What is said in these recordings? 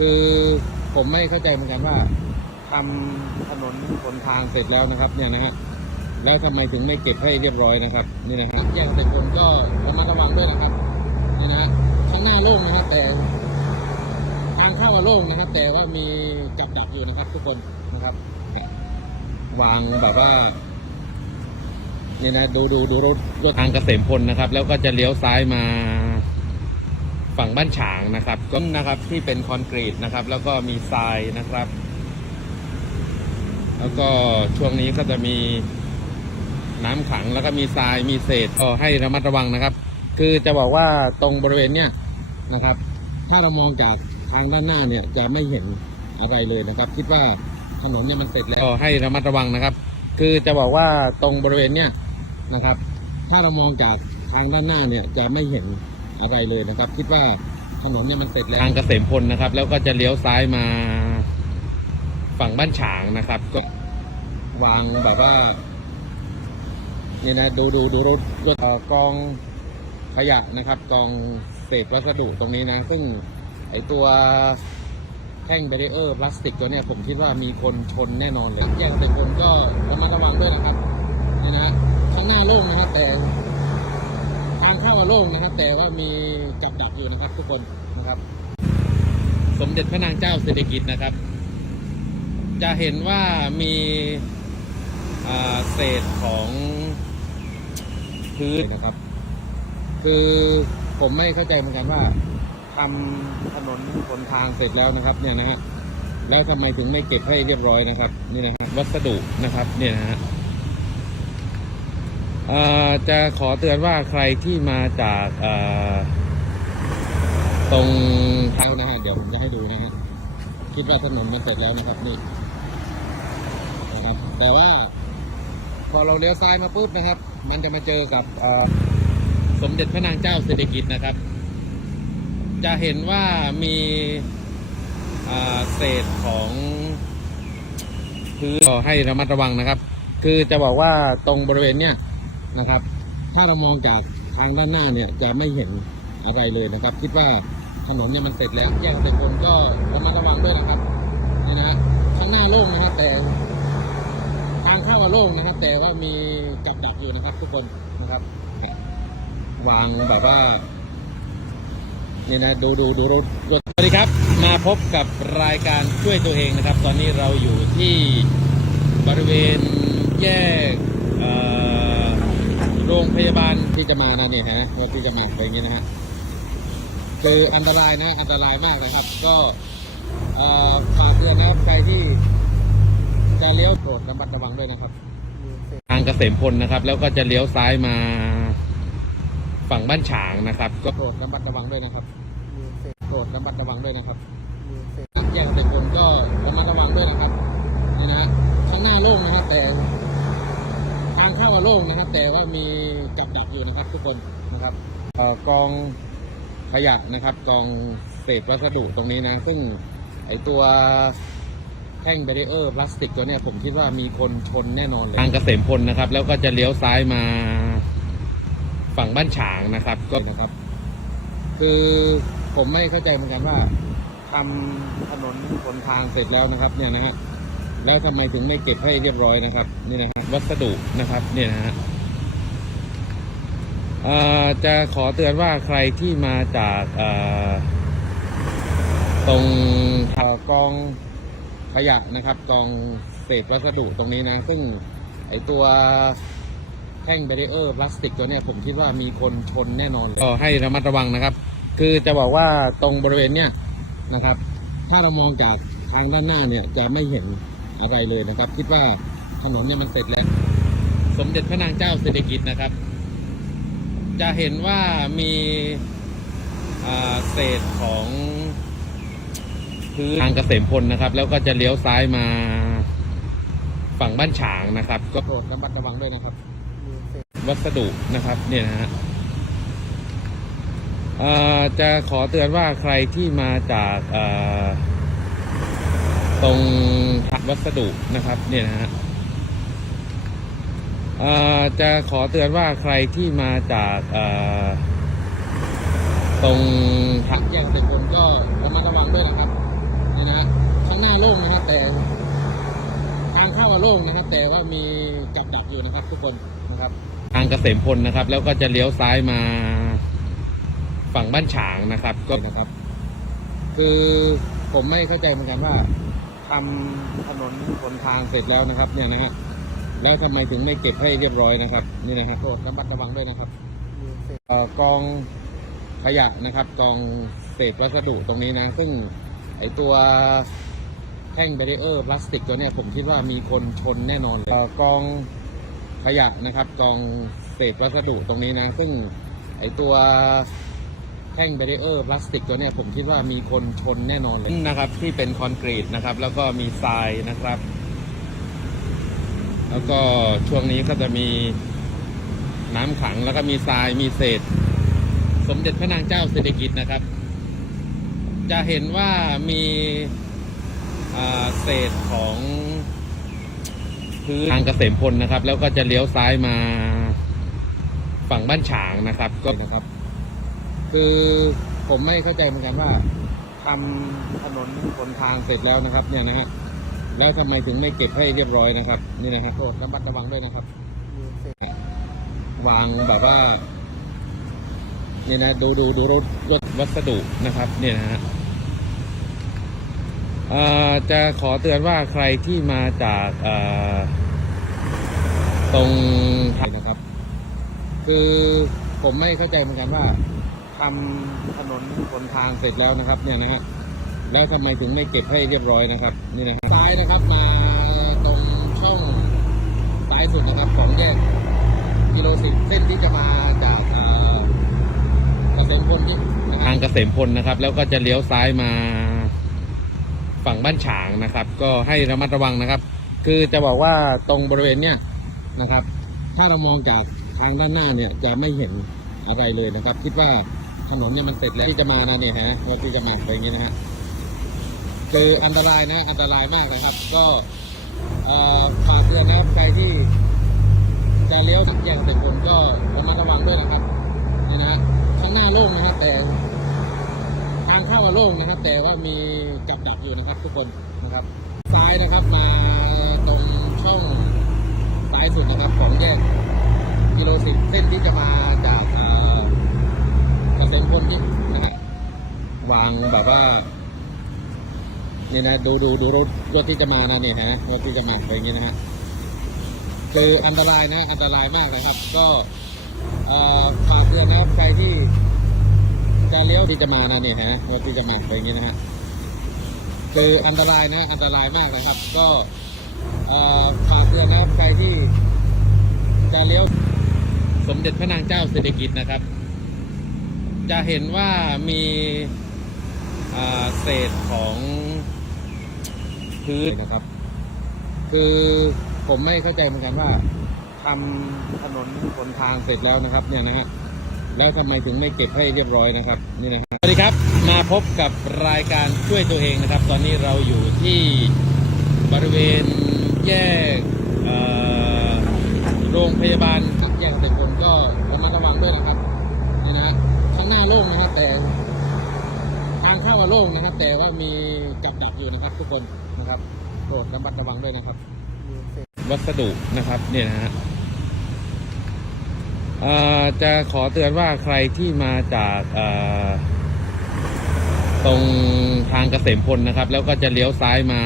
คือผมไม่เข้าใจเหมือนกันว่าทำถนนหนทางเสร็จแล้วนะครับเนี่ยนะฮะแล้วทำไมถึงไม่เก็บให้เรียบร้อยนะครับ นี่นะครับแยกเสร็จผมก็ระมัดระวังด้วยนะครับนี่นะฮะข้างหน้าโล่งนะครับ แต่ทางเข้าโล่งนะครับ แต่ว่ามีกับดักอยู่นะครับ ทุกคนนะครับ วางแบบว่านี่นะดูดูดูรถรถทางเกษมพลนะครับ แล้วก็จะเลี้ยวซ้ายมา ฝั่งบ้านฉางนะครับก็นะครับที่เป็นคอนกรีตนะครับ แล้วก็มีทรายนะครับ แล้วก็ช่วงนี้ก็จะมีน้ำขังแล้วก็มีทรายมีเศษก็ให้ระมัดระวังนะครับ คือจะบอกว่าตรงบริเวณเนี้ยนะครับ ถ้าเรามองจากทางด้านหน้าเนี่ยจะไม่เห็นอะไรเลยนะครับ คิดว่าถนนเนี่ยมันเสร็จแล้วก็ให้ระมัดระวังนะครับ คือจะบอกว่าตรงบริเวณเนี้ยนะครับ ถ้าเรามองจากทางด้านหน้าเนี่ยจะไม่เห็น อะไรเลยนะครับ คิดว่าถนนเนี่ยมันเสร็จแล้วทางเกษมพลนะครับ แล้วก็จะเลี้ยวซ้ายมาฝั่งบ้านฉางนะครับ ก็วางแบบว่าเนี่ยนะดูดูดูรถรถเอ่อกองขยะนะครับกองเศษวัสดุตรงนี้นะ ซึ่งไอตัวแท่งเบรีเออร์พลาสติกตัวเนี้ยผมคิดว่ามีคนชนแน่นอนเลยแยกแต่คนก็ระมัดระวังด้วยนะครับนี่นะข้างหน้าโล่งนะครับแต่างเข้าโล่งนะครับ แต่ว่ามีกับดักอยู่นะครับ ทุกคนนะครับ สมเด็จพระนางเจ้าสิริกิติ์นะครับ จะเห็นว่ามีเศษของพื้นนะครับ คือผมไม่เข้าใจเหมือนกันว่าทำถนนหนทางเสร็จแล้วนะครับ เนี่ยนะฮะแล้วทำไมถึงไม่เก็บให้เรียบร้อยนะครับ นี่นะฮะวัสดุนะครับ เนี่ยนะฮะ จะขอเตือนว่าใครที่มาจากตรงเท้านะฮะเดี๋ยวผมจะให้ดูนะฮะคิดว่าถนนมันเสร็จแล้วนะครับนี่นะครับ แต่ว่า พอเราเลี้ยวซ้ายมาปุ๊บนะครับ มันจะมาเจอกับสมเด็จพระนางเจ้าสิริกิติ์นะครับ จะเห็นว่ามีเศษของพื้นก็ให้ระมัดระวังนะครับ คือจะบอกว่าตรงบริเวณเนี้ย นะครับ ถ้าเรามองจากทางด้านหน้าเนี่ยจะไม่เห็นอะไรเลยนะครับ คิดว่าถนนเนี่ยมันเสร็จแล้วแยกแต่คนก็ระมัดระวังด้วยนะครับนี่นะข้างหน้าโล่งนะครับแต่ทางเข้าโล่งนะครับ แต่ว่ามีกับดักอยู่นะครับ ทุกคนนะครับวางแบบว่านี่นะดูดูดูรถรถสวัสดีครับ มาพบกับรายการช่วยตัวเองนะครับ ตอนนี้เราอยู่ที่บริเวณแยกเอ่อ โรงพยาบาลที่จะมานะเนี่ยฮะว่าที่จะมาอะไรอย่างงี้ยนะฮะคืออันตรายนะอันตรายมากนะครับ ก็ฝากเตือนนะครับใครที่จะเลี้ยวโปรดระมัดระวังด้วยนะครับทางเกษมพลนะครับ แล้วก็จะเลี้ยวซ้ายมาฝั่งบ้านฉางนะครับ ก็โปรดระมัดระวังด้วยนะครับโปรดระมัดระวังด้วยนะครับแยกเกษมพลก็ระมัดระวังด้วยนะครับนี่นะฮะข้างหน้าโล่งนะครับแต่ เข้าอะโล่งนะครับ แต่ว่ามีกับดักอยู่นะครับ ทุกคนนะครับอกองขยะนะครับกองเศษวัสดุตรงนี้นะ ซึ่งไอตัวแท่งเบรีเออร์พลาสติกตัวนี้ผมคิดว่ามีคนชนแน่นอนเลยทางเกษมพลนะครับ แล้วก็จะเลี้ยวซ้ายมาฝั่งบ้านฉางนะครับ ก็นะครับ คือผมไม่เข้าใจเหมือนกันว่าทำถนนหนทางเสร็จแล้วนะครับ เนี่ยนะฮะ แล้วทำไมถึงไม่เก็บให้เรียบร้อยนะครับ นี่นะฮะวัสดุนะครับเนี่ยนะฮะจะขอเตือนว่าใครที่มาจากตรงเอ่อกองขยะนะครับกองเศษวัสดุตรงนี้นะ ซึ่งไอตัวแท่งเบรีเออร์พลาสติกตัวนี้ผมคิดว่ามีคนชนแน่นอนเลยก็ให้ระมัดระวังนะครับ คือจะบอกว่าตรงบริเวณเนี้ยนะครับ ถ้าเรามองจากทางด้านหน้าเนี่ยจะไม่เห็น อะไรเลยนะครับ คิดว่าถนนเนี่ยมันเสร็จแล้ว สมเด็จพระนางเจ้าสิริกิติ์นะครับ จะเห็นว่ามีเศษของพื้นทางเกษมพลนะครับ แล้วก็จะเลี้ยวซ้ายมาฝั่งบ้านฉางนะครับ ก็โปรดระมัดระวังด้วยนะครับ วัสดุนะครับเนี่ยนะฮะจะขอเตือนว่าใครที่มาจากอ ตรงวัสดุนะครับ เนี่ยนะฮะจะขอเตือนว่าใครที่มาจากตรงทางแยกเสร็จผมก็ระมัดระวังด้วยนะครับนี่นะฮะข้างหน้าโล่งนะครับแต่ทางเข้าโล่งนะครับ แต่ว่ามีจับดักอยู่นะครับ ทุกคนนะครับ ทางเกษมพลนะครับ แล้วก็จะเลี้ยวซ้ายมาฝั่งบ้านฉางนะครับ ก็นะครับ คือผมไม่เข้าใจเหมือนกันว่า ทำถนนบนทางเสร็จแล้วนะครับ เนี่ยนะฮะแล้วทำไมถึงไม่เก็บให้เรียบร้อยนะครับ นี่นะครับโทษระมัดระวังด้วยนะครับกองขยะนะครับกองเศษวัสดุตรงนี้นะ ซึ่งไอตัวแท่งแบรเออร์พลาสติกตัวเนี้ยผมคิดว่ามีคนชนแน่นอนเลยกองขยะนะครับกองเศษวัสดุตรงนี้นะ ซึ่งไอตัว ท่งแบรีเออร์พลาสติกตัวเนี้ยผมคิดว่ามีคนชนแน่นอนเลยนะครับ ที่เป็นคอนกรีตนะครับ แล้วก็มีทรายนะครับ แล้วก็ช่วงนี้ก็จะมีน้ำขังแล้วก็มีทรายมีเศษ สมเด็จพระนางเจ้าสิริกิติ์นะครับ จะเห็นว่ามีเศษของพื้นทางเกษมพลนะครับ แล้วก็จะเลี้ยวซ้ายมาฝั่งบ้านฉางนะครับ ก็นะครับ คือผมไม่เข้าใจเหมือนกันว่าทำถนนบนทางเสร็จแล้วนะครับ เนี่ยนะฮะแล้วทำไมถึงไม่เก็บให้เรียบร้อยนะครับ นี่นะครับโทษระมัดระวังด้วยนะครับ วางแบบว่าเนี่ยนะดูดูดูรถรถวัสดุนะครับ เนี่ยนะฮะจะขอเตือนว่าใครที่มาจากตรงไทางนะครับ คือผมไม่เข้าใจเหมือนกันว่า ทำถนนบนทางเสร็จแล้วนะครับ เนี่ยนะฮะแล้วทำไมถึงไม่เก็บให้เรียบร้อยนะครับ นี่นะครับซ้ายนะครับมาตรงช่องซ้ายสุดนะครับของแยกกิโลสิบเส้นที่จะมาจากเอ่อเกษมพลที่ทางเกษมพลนะครับ แล้วก็จะเลี้ยวซ้ายมาฝั่งบ้านฉางนะครับ ก็ให้ระมัดระวังนะครับ คือจะบอกว่าตรงบริเวณเนี้ยนะครับ ถ้าเรามองจากทางด้านหน้าเนี่ยจะไม่เห็นอะไรเลยนะครับ คิดว่า ถนนเนี่ยมันเสร็จแล้วที่จะมานะเนี่ยฮะว่าที่จะมาไปอย่างนี้นะฮะคืออันตรายนะอันตรายมากนะครับ ก็ฝากเตือนนะครับใครที่จะเลี้ยวแยกเสร็จผมก็ระมัดระวังด้วยนะครับนี่นะฮะข้างหน้าโล่งนะครับแต่ทางเข้าโล่งนะครับ แต่ว่ามีกับดักอยู่นะครับ ทุกคนนะครับ ซ้ายนะครับมาตรงช่องซ้ายสุดนะครับของแยกกิโลสิบเส้นที่จะมาจาก เอ่อเกษมพลที่นะฮะวางแบบว่านี่นะดูดูดูรถรถที่จะมานะเนี่ยฮะรถที่จะมาไปอย่างนี้นะฮะคืออันตรายนะอันตรายมากนะครับ ก็ฝากเตือนนะครับใครที่จะเลี้ยวที่จะมานะเนี่ยฮะว่าที่จะมาไปอย่างนี้นะฮะคืออันตรายนะอันตรายมากนะครับ ก็ฝากเตือนนะครับใครที่จะเลี้ยวสมเด็จพระนางเจ้าสิริกิติ์นะครับ จะเห็นว่ามีเศษของพื้นนะครับ คือผมไม่เข้าใจเหมือนกันว่าทำถนนบนทางเสร็จแล้วนะครับ เนี่ยนะฮะแล้วทำไมถึงไม่เก็บให้เรียบร้อยนะครับนี่นะครับสวัสดีครับมาพบกับรายการช่วยตัวเองนะครับ ตอนนี้เราอยู่ที่บริเวณแยกโรงพยาบาลครับแยกเสร็จผมก็ โล่งนะครับ แต่ทางเข้าโล่งนะครับ แต่ว่ามีกับดักอยู่นะครับ ทุกคนนะครับโปรดระมัดระวังด้วยนะครับ วัสดุนะครับ เนี่ยนะฮะจะขอเตือนว่าใครที่มาจากตรงทางเกษมพลนะครับ แล้วก็จะเลี้ยวซ้ายมา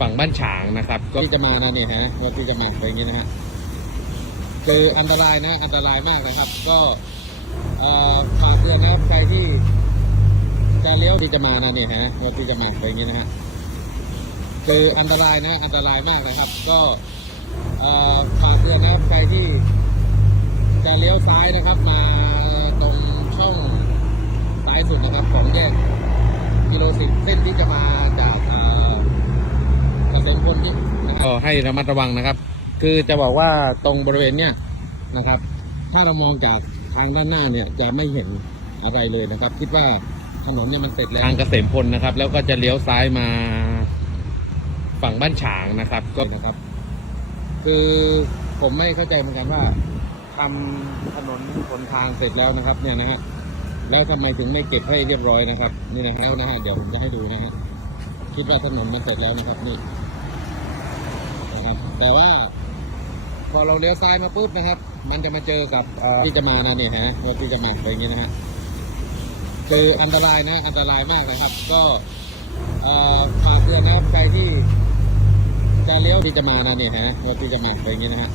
ฝั่งบ้านฉางนะครับ ก็ที่จะมานะเนี่ยฮะว่าที่จะมาไปอย่างนี้นะฮะคืออันตรายนะ อันตรายมากนะครับ ก็ ฝากเตือนนะครับใครที่จะเลี้ยวที่จะมานะเนี่ยฮะว่าที่จะมาไปอย่างนี้นะฮะคืออันตรายนะอันตรายมากนะครับ ก็ฝากเตือนนะครับใครที่จะเลี้ยวซ้ายนะครับ มาตรงช่องซ้ายสุดนะครับ ของแยกกิโลสิบเส้นที่จะมาจากเอ่อเกษมพลที่ก็ให้ระมัดระวังนะครับ คือจะบอกว่าตรงบริเวณเนี้ยนะครับ ถ้าเรามองจาก ทางด้านหน้าเนี่ยจะไม่เห็นอะไรเลยนะครับ คิดว่าถนนเนี่ยมันเสร็จแล้วทางเกษมพลนะครับ แล้วก็จะเลี้ยวซ้ายมาฝั่งบ้านฉางนะครับ ก็นะครับ คือผมไม่เข้าใจเหมือนกันว่าทำถนนบนทางเสร็จแล้วนะครับ เนี่ยนะฮะแล้วทำไมถึงไม่เก็บให้เรียบร้อยนะครับ นี่นะฮะแล้วนะฮะเดี๋ยวผมจะให้ดูนะฮะคิดว่าถนนมันเสร็จแล้วนะครับ นี่แต่ว่า พอเราเลี้ยวซ้ายมาปุ๊บนะครับ มันจะมาเจอกับที่จะมานะเนี่ยฮะรถที่จะมาอะไรอย่างเงี้ยนะฮะคืออันตรายนะอันตรายมากเลยครับ ก็ฝากเตือนนะครับใครที่จะเลี้ยวที่จะมานะเนี่ยฮะรถที่จะมาอะไรอย่างเงี้ยนะฮะ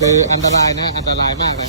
คืออันตรายนะอันตรายมากเลย